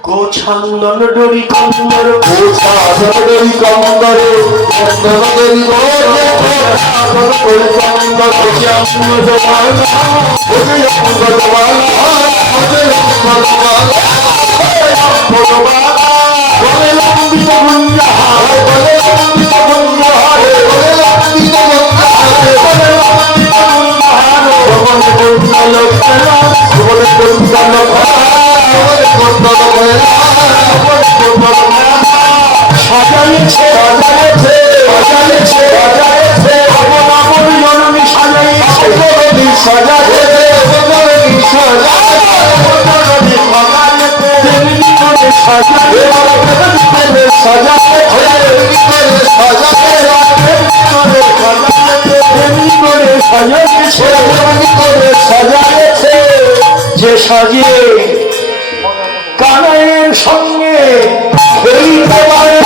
গোছান্দন ডরি কন্দর গোছান্দন ডরি কন্দর চন্দন ডরি গোছান্দন ডরি কন্দর অঙ্গ দোমালা অঙ্গ দোমালা অঙ্গ দোমালা বলে লম্বিত গুঞ্জাহার বলে লম্বিত গুঞ্জাহার বলে লম্বিত গুঞ্জাহার বলে লম্বিত গুঞ্জাহার বলে গুঞ্জাল খেলা বলে গুঞ্জাল সাজাইছে সাজাইছে সাজাইছে সাজাইছে আপন আপন জননী সাজাইছে জননী সাজাইছে জননী সাজাইছে তেমনি করে সাজাইছে তেমনি করে সাজাইছে তেমনি করে সাজাইছে তেমনি করে সাজাইছে যে সাজিয়ে কানাইয়ের সঙ্গে খেলতে পারে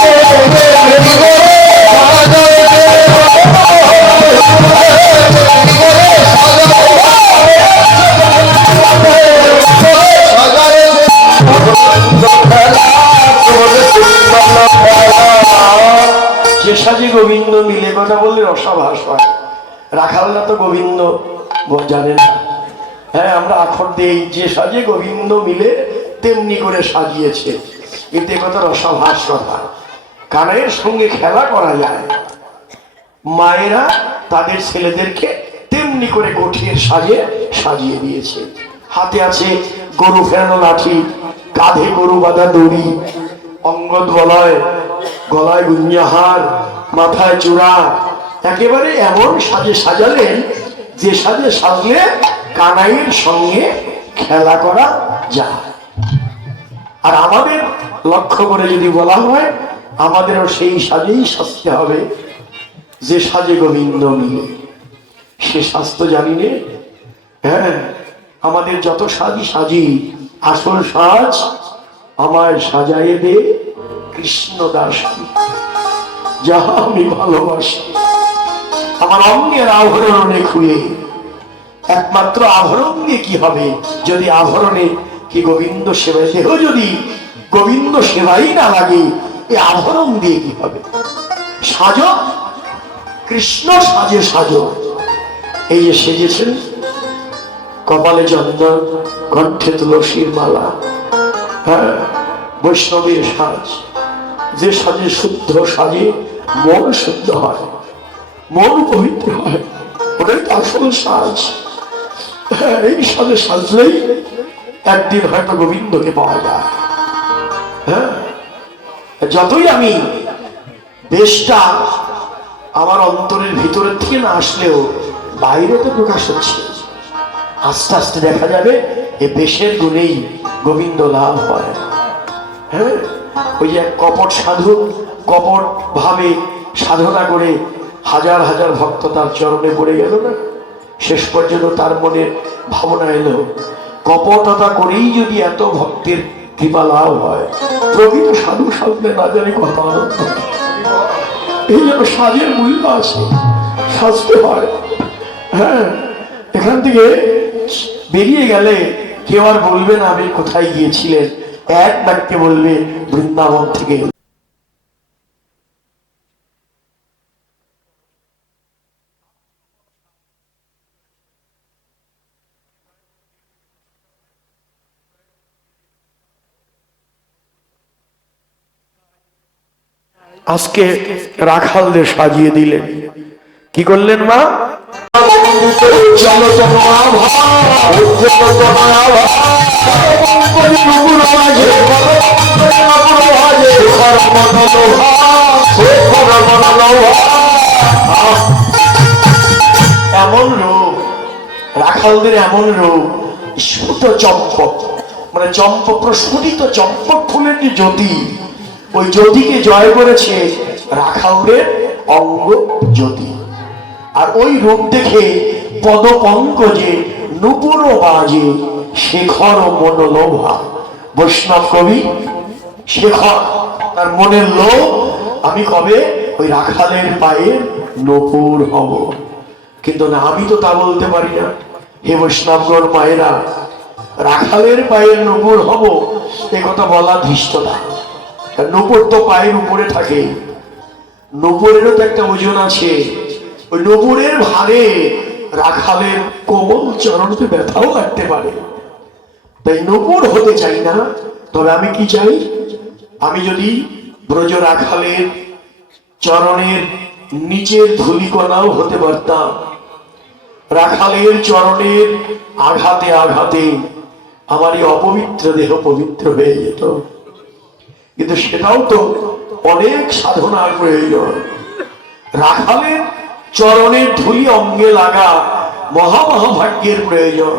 যে সাজে গোবিন্দ মিলে কথা বললে রসাভাস হয়। রাখালরা তো গোবিন্দ জানে না। হ্যাঁ, আমরা আখর দেই যে সাজে গোবিন্দ মিলে তেমনি করে সাজিয়েছে, এতে কথা রসাভাস কথা। কানাইয়ের সঙ্গে খেলা করা যায়, মায়েরা তাদের ছেলেদেরকে তেমনি করে কঠিনের সাজে সাজিয়ে দিয়েছে। হাতে আছে গরু ফেরানো লাঠি, কাঁধে গরু বাঁধা দড়ি, অঙ্গদ গলায় গলায় গুঞ্জাহার, মাথায় চূড়া, একেবারে এমন সাজে সাজালেন যে সাজে সাজলে কানাইয়ের সঙ্গে খেলা করা যায়। আর আমাদের লক্ষ্য করে যদি বলা হয়, আমাদেরও সেই সাজেই সাজতে হবে যে সাজে গোবিন্দ মিলে। সে স্বাস্থ্য জানি নে। হ্যাঁ, আমাদের যত সাজি সাজি, আসল সাজ আমায় সাজাইয়ে দে কৃষ্ণ দাস, যাহা আমি ভালোবাসি। আমার অঙ্গের আভরণে খুলে, একমাত্র আভরণ দিয়ে কি হবে যদি আভরণে কি গোবিন্দ সেবায় দেহ যদি গোবিন্দ সেবাই না লাগে, এই আভরণ দিয়ে কি হবে? সাজ কৃষ্ণ সাজে সাজ। এই যে সেজেছেন, কপালে চন্দন, কণ্ঠে তুলসীর মালা, হ্যাঁ, বৈষ্ণবের সাজ। যে সাজে শুদ্ধ সাজে মন শুদ্ধ হয়, মন পবিত্র হয়, ওটাই তো আসল সাজ। হ্যাঁ, এই সাজে সাজলেই একদিন হয়তো গোবিন্দকে পাওয়া যায়। হ্যাঁ, যতই আমি বেশটা আমার অন্তরের ভিতরের থেকে না আসলেও বাইরে তো প্রকাশ হচ্ছে, আস্তে আস্তে দেখা যাবে এই বেশের গুণেই গোবিন্দ লাভ হয়। হ্যাঁ, ওই যে কপট সাধু কপট ভাবে সাধনা করে হাজার হাজার ভক্ত তার চরণে পড়ে গেল না, শেষ পর্যন্ত তার মনে ভাবনা এলো, কপটতা করেই যদি এত ভক্তের কৃপা লাভ হয়, প্রকৃত সাধু সাধনে না জানি কত আনন্দ। এই জন্য সাজের মূল্য আছে, সাজতে হয়। হ্যাঁ, এখান থেকে বেরিয়ে গেলে কেউ আর বলবে না আপনি কোথায় গিয়েছিলেন, এক বাক্যে বলবে বৃন্দাবন থেকে। আজকে রাখালদের সাজিয়ে দিলেন, কি করলেন মা? এমন রূপ রাখালদের, এমন রূপ, স্ফুট চম্পক, মানে চম্পক প্রস্ফুটিত চম্পক ফুলের যে জ্যোতি, ওই জ্যোতিকে জয় করেছে রাখালদের অঙ্গ জ্যোতি। আর ওই রূপ দেখে পদপঙ্কজে নূপুর বাজে শেখর মনোলোভা। বৈষ্ণব কবি শেখর, তার মনের লোভ, আমি কবে ওই রাখালের পায়ের নূপুর হব। কিন্তু না, আমি তো তা বলতে পারি না। হে বৈষ্ণবগণ মায়েরা, রাখালের পায়ের নূপুর হব এ কথা বলা ধৃষ্ট না। নূপুর তো পায়ের উপরে থাকে, নূপুরেরও তো একটা ওজন আছে। ওই নূপুরের ভারে রাখালের কোমল চরণতে ব্যথাও লাগতে পারে। তাই নূপুর হতে চাই না, তবে আমি কি চাই, আমি যদি ব্রজ রাখালের চরণের নিচের ধূলিকণাও হতে পারতাম, রাখালের চরণের আঘাতে আঘাতে আমার এই অপবিত্র দেহ পবিত্র হয়ে যেত। কিন্তু সেটাও তো অনেক সাধনার প্রয়োজন। রাখালের চরণের ধুলি অঙ্গে লাগা মহামহাভাগ্যের প্রয়োজন।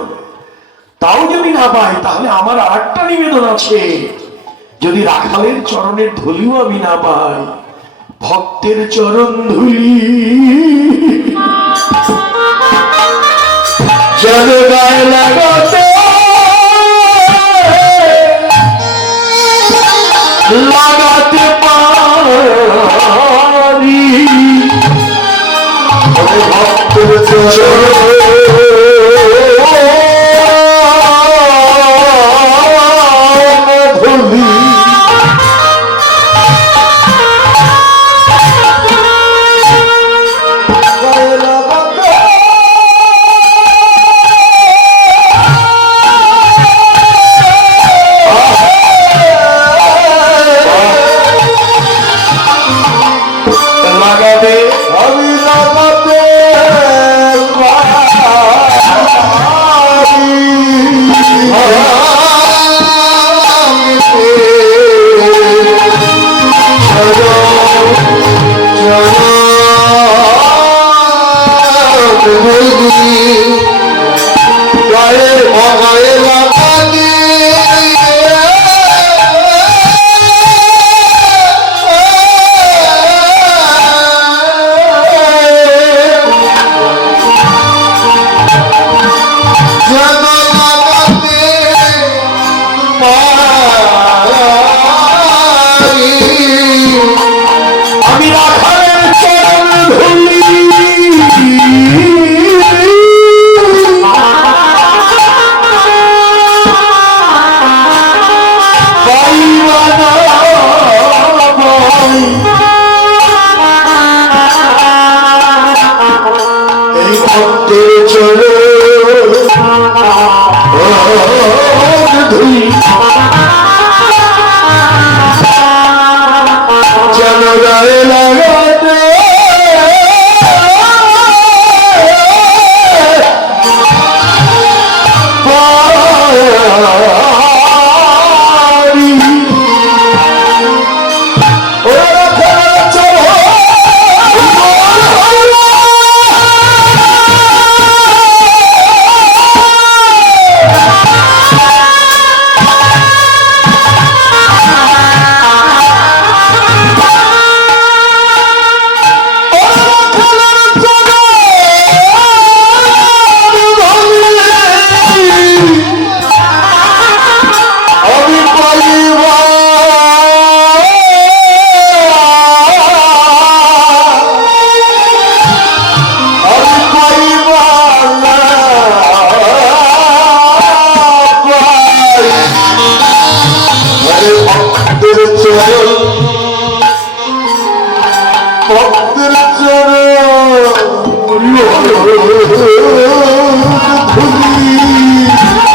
তাও যদি না পাই তাহলে আমার আর একটা নিবেদন আছে, যদি রাখালের চরণের ধুলিও আমি না পাই, ভক্তের চরণ ধুলি যেন গায়ে লাগাতে লাগাতে পারি, ভক্তের চরণ ধুলি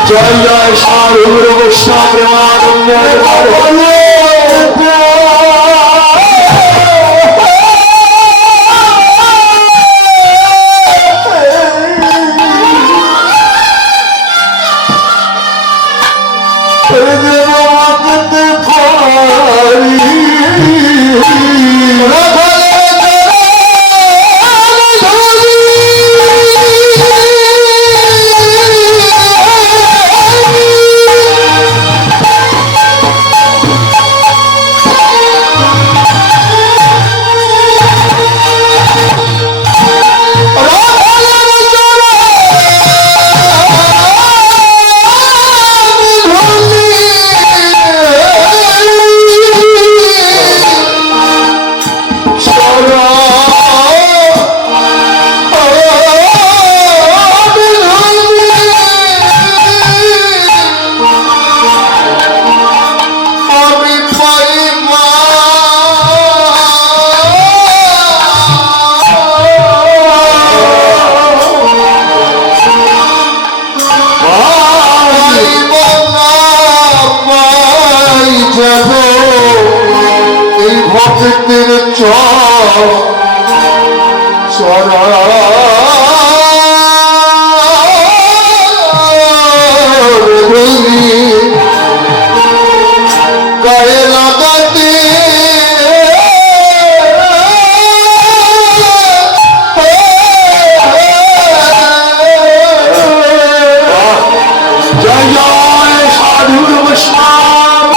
জয় জয় সাধু বৈষ্ণব প্রেমানন্দ। যেন এই ভক্তের চরা গায়ে লাগাতে জয় জয় সাধুর বৈষ্ণব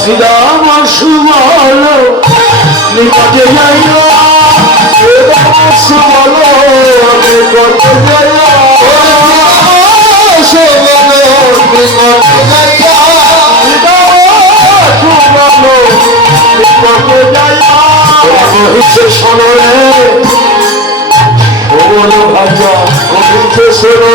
শ্রীরাম সুবল নিকটে যাইয়া সুবল নিকটে যাইয়া শোনে শোন ভাইয়া কবিতে শোনো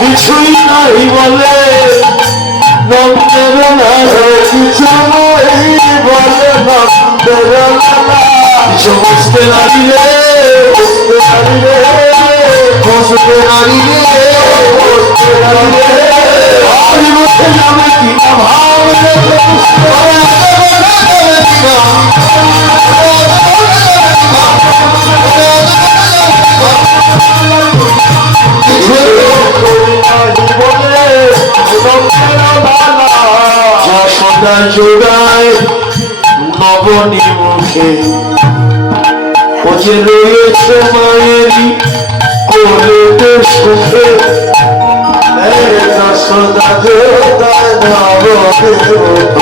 কিছুই নাই বলে নন্দের কিছু নাই বলে নন্দের কিছু বুঝতে নারিলে বুঝতে নারিলে বুঝতে নারিলে বুঝতে নারিলে আমি বুঝতে যাবে কিনা ভাব যশোদা যোগায় নবনী মুখে ও যে রয়েছে মায়েরই কোলেতে সুখে যশোদা যোগায় নবনী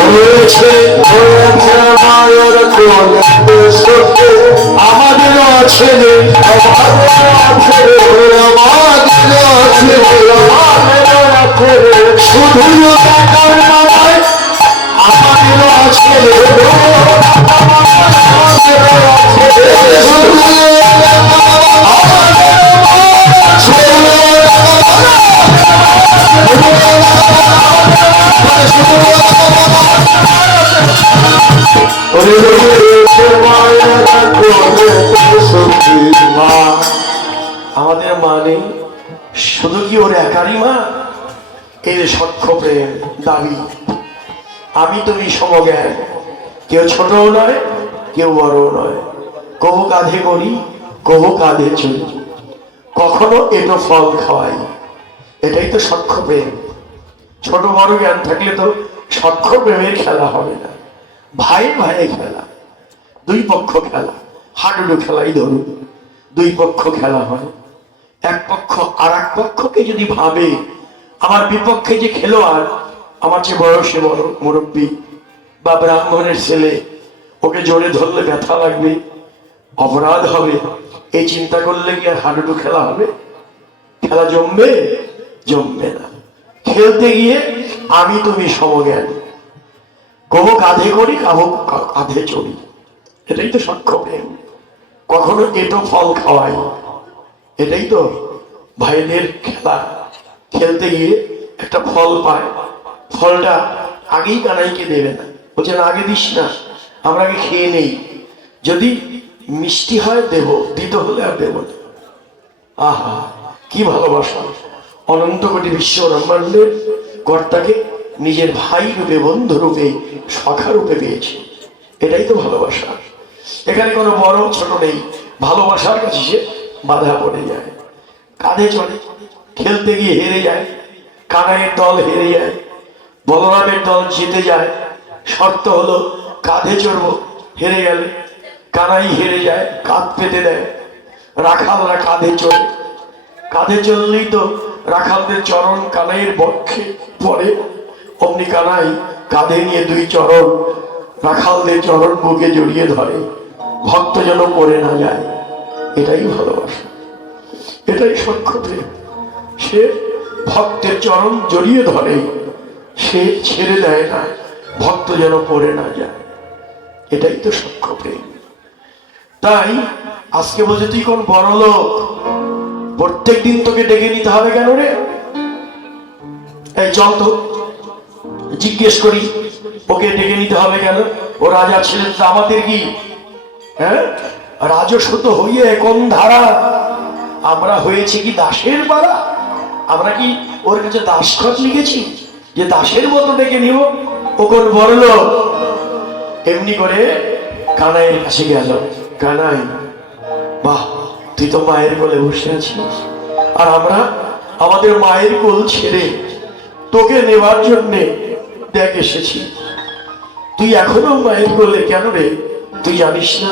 রয়েছে রয়েছে মায়ের কোলেতে সুখে আমাদের আছে আমাদের আছে আমাদের আছে আমাদের আছে শুধু টাকার মাথায় আমাদের আছে আমাদের মা নেই শুধু কি ওর একারই মা এর সখ্য প্রেম দাবি আমি তুমি সমজ্ঞান কেউ ছোটও নয় কেউ বড়ও নয় কবু কাঁধে করি কবু কাঁধে চলি কখনো এটো ফল খাওয়াই এটাই তো সখ্য প্রেম ছোট বড় জ্ঞান থাকলে তো সখ্য প্রেমের খেলা হবে না ভাই ভাইয়ে খেলা দুই পক্ষ খেলা হাডুডু খেলাই ধরুন দুই পক্ষ খেলা হয় এক পক্ষ আর এক পক্ষকে যদি ভাবে আমার বিপক্ষে যে খেলোয়াড় আমার চেয়ে বয়সে বড় মুরব্বী বা ব্রাহ্মণের ছেলে ওকে জোরে ধরলে ব্যথা লাগবে অপরাধ হবে এই চিন্তা করলে কি আর হাডুডু খেলা হবে খেলা জমবে জমবে না খেলতে গিয়ে আমি তুমি সমজ্ঞান কবো কাঁধে করি কাবো কাঁধে চড়ি এটাই তো সখ্য প্রেম কখনো এটো ফল খাওয়াই এটাই তো ভাইদের খেলা খেলতে গিয়ে একটা ফল পায় ফলটা আগেই কানাইকে দেবে না বলছে না আগে দিস না আমরা আগে খেয়ে নেই যদি মিষ্টি হয় দেব দিতে হলে আর দেব না আহা কি ভালোবাসা অনন্ত কোটি বিশ্ব ব্রহ্মাণ্ডের কর্তাকে নিজের ভাই রূপে, বন্ধু রূপে, সখা রূপে পেয়েছে। এটাই তো ভালোবাসা। এখানে কোনো বড় ছোট নেই, ভালোবাসার কাছে সে বাধা পড়ে যায়, কাঁধে চড়ে, খেলতে গিয়ে হেরে যায়, কানাইয়ের দল হেরে যায়, বলরামের দল জিতে যায়। শর্ত হলো কাঁধে চড়বো, হেরে গেলে কানাই হেরে যায়, কাঁধ পেতে দেয়, রাখালরা কাঁধে চড়ে। কাঁধে চললেই তো রাখালদের চরণ কানাইয়ের বক্ষে পড়ে, অমনি কানাই কাঁধে নিয়ে দুই চরণ রাখালদের চরণ বুকে জড়িয়ে ধরে, ভক্ত যেন পড়ে না যায়। এটাই ভালোবাসা, এটাই সখ্য প্রেম। সে ভক্তের চরণ জড়িয়ে ধরে, সে ছেড়ে দেয় না, ভক্ত যেন পড়ে না যায়। এটাই তো সখ্য প্রেম। তাই আজকে বলছে তুই কোন বড় লোক, প্রত্যেক দিন তোকে ডেকে নিতে হবে কেন রে? এই চল তো জিজ্ঞেস করি, ওকে ডেকে নিতে হবে কেন? ও রাজা ছিলেন, তো আমাদের কি? হ্যাঁ, রাজস্বত হইয়ে কোন ধারা? আমরা হয়েছে কি দাসের পাড়া? আমরা কি ওর কাছে দাসখত লিখেছি যে দাসের মতো ডেকে নিব? ও কোন বড় লোক? এমনি করে কানাইয়ের কাছে গেল। কানাই, বাহ, তুই তো মায়ের কোলে বসে আছিস, আর আমরা আমাদের মায়ের কোল ছেড়ে তোকে নেবার জন্যে দেখ এসেছি। তুই এখনো মায়ের কোলে কেন রে? তুই জানিস না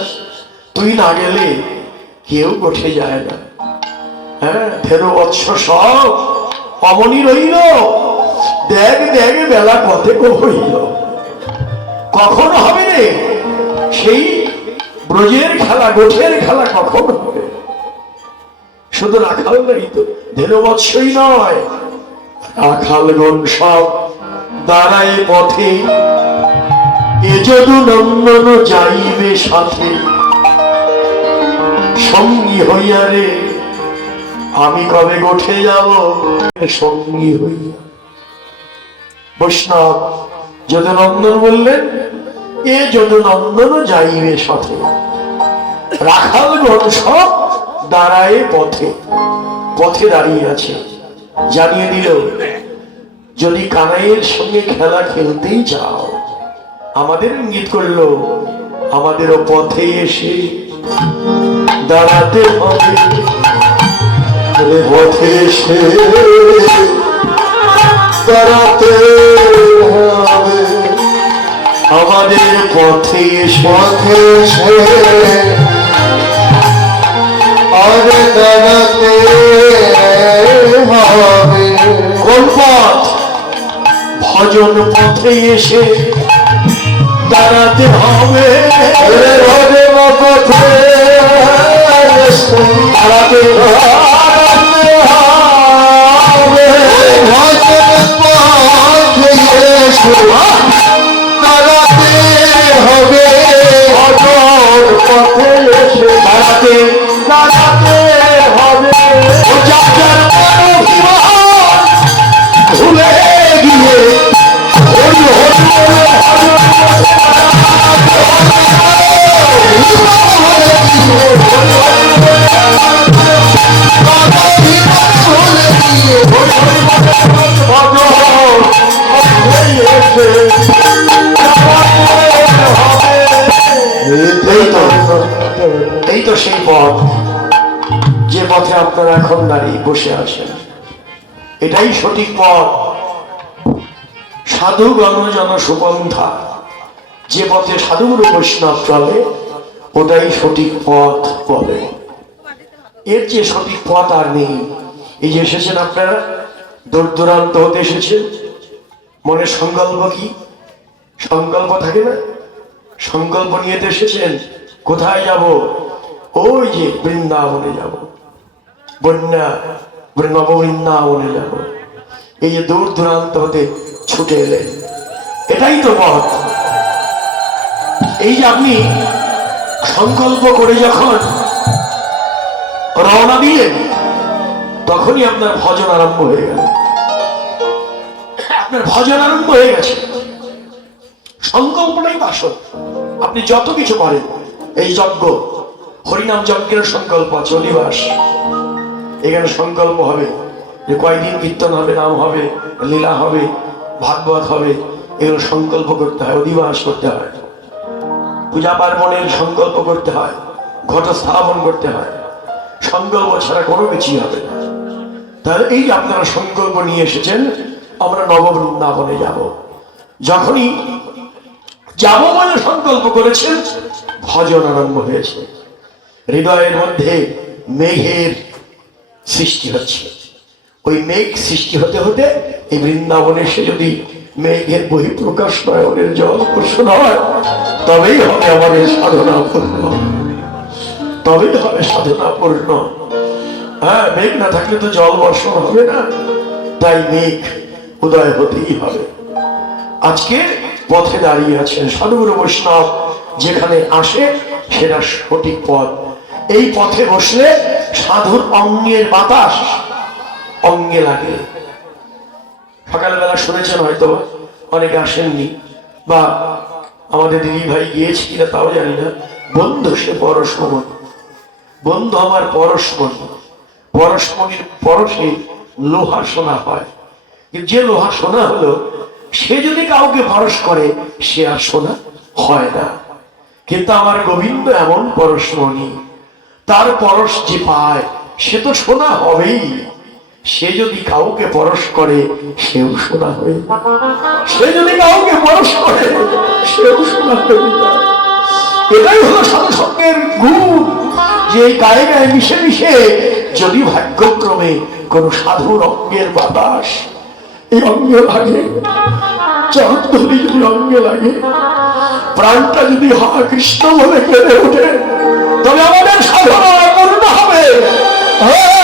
তুই না গেলে কেউ উঠে যায় না? হ্যাঁ, 13 বৎসর সব অমনি রইল, দেখ দেখ বেলা কত হইল, কখন হবে রে সেই ব্রজের খেলা, গোঠের খেলা কখন হবে? শুধু রাখাল নাই তো, 13 বৎসরই নয়, রাখালগণ সব দাঁড়ায় পথে, এ যদু নন্দন যাইবে সাথে, সঙ্গী হইয়া রে আমি কবে গোঠে যাব সঙ্গী হইয়া। বৈষ্ণব যদু নন্দন বললেন, এ যদু নন্দন যাইবে সাথে, রাখালগণ সব দাঁড়ায় পথে, পথে দাঁড়িয়ে আছে। জানিয়ে দিল, যদি কানাইয়ের সঙ্গে খেলা খেলতেই চাও, আমাদের ইঙ্গিত করলো, আমাদেরও পথে এসে দাঁড়াতে হবে। পথে এসে দাঁড়াতে হবে, আমাদের পথে এসে, পথে এসে আরে দাঁড়াতে হবে। কোন পথ? ভজন পথে এসে দাঁড়াতে হবে। পথে পথে এসে দাঁড়াতে হবে, ভজন পথে এসে দাঁড়াতে হবে, ভজন পথে এসে দাঁড়াতে হবে। ও যার যার মনোভিমান ভুলে গিয়ে হরি হরি বলে এই তো সেই পথ, যে পথে আপনারা এখন দাঁড়িয়ে বসে আছেন। এটাই সঠিক পথ। সাধু গণজন সুপন্থা, যে পথে সাধুগুরু বৈষ্ণব চলে, ওটাই সঠিক পথ বলে। এর যে সঠিক পথ আর নেই। এই যে এসেছেন আপনারা, দূর দূরান্ত হতে এসেছেন, মনের সংকল্প কি? সংকল্প থাকে না? সংকল্প নিয়ে তো এসেছেন, কোথায় যাব? ওই যে বৃন্দাবনে যাব, নববৃন্দাবনে যাব। এই যে দূর দূরান্ত হতে ছুটে এলেন, এটাই তো পথ। এই যে আপনি সংকল্প করে যখন রওনা দিলেন, তখনই আপনার ভজন আরম্ভ হয়ে গেল। আপনার ভজন আরম্ভ হয়ে গেছে। সংকল্পটাই বাসন। আপনি যত কিছু করেন, এই যজ্ঞ, হরিনাম যজ্ঞের সংকল্প আছে, অধিবাস। এখানে সংকল্প হবে যে কয়দিন কীর্তন হবে, নাম হবে, লীলা হবে, ভাগবত হবে, এগুলো সংকল্প করতে হয়, অধিবাস করতে হয়, পূজা পার্বণের সংকল্প করতে হয়, ঘট স্থাপন করতে হয়। সংকল্প ছাড়া কোনো কিছুই হবে না। তাহলে এই যে আপনারা সংকল্প নিয়ে এসেছেন, আমরা নববৃন্দাবনে যাব। যখনই যাব বলে সংকল্প করেছেন, ভজন আরম্ভ হয়েছে। হৃদয়ের মধ্যে মেঘের সৃষ্টি হচ্ছে। ওই মেঘ সৃষ্টি হতে হতে এই বৃন্দাবনে এসে যদি মেঘের বহিঃপ্রকাশ নয়নের জল বর্ষণ হয়, তবেই হবে আমাদের সাধনা পূর্ণ, তবেই হবে সাধনা পূর্ণ। হ্যাঁ, মেঘ না থাকলে তো জল বর্ষণ হবে না, তাই মেঘ উদয় হতেই হবে। আজকে পথে দাঁড়িয়ে আছেন সাধুগুরু বৈষ্ণব, যেখানে আসে সেটা সঠিক পথ। এই পথে বসলে সাধুর অঙ্গের বাতাস অঙ্গে লাগে। সকালবেলা শুনেছেন হয়তো, অনেকে আসেননি, বা আমাদের দিদি ভাই গিয়েছে কিনা তাও জানি না। বন্ধু সে পরশমণি, বন্ধু আমার পরশমণি, পরশমণির পরশে লোহা সোনা হয়। কিন্তু যে লোহা সোনা হলো, সে যদি কাউকে পরশ করে সে আর সোনা হয় না। কিন্তু আমার গোবিন্দ এমন পরশমণি, তার পরশ যে পায় সে তো সোনা হবেই। সে যদি কাউকে পরশ করে সেও সোনা হয়ে যায়, সে যদি কাউকে পরশ করে সেও সোনা হয়ে যায়। এটাই হলো সাধুসঙ্গের গুণ, যে এই গায়ে গায়ে মিশে মিশে যদি ভাগ্যক্রমে কোন সাধুর অঙ্গের বাতাস এই অঙ্গে লাগে, চরণধরি যদি অঙ্গে লাগে, প্রাণটা যদি হা কৃষ্ণ বলে কেঁদে ওঠে, তবে আমাদের সাধনা পূর্ণ হবে। Oh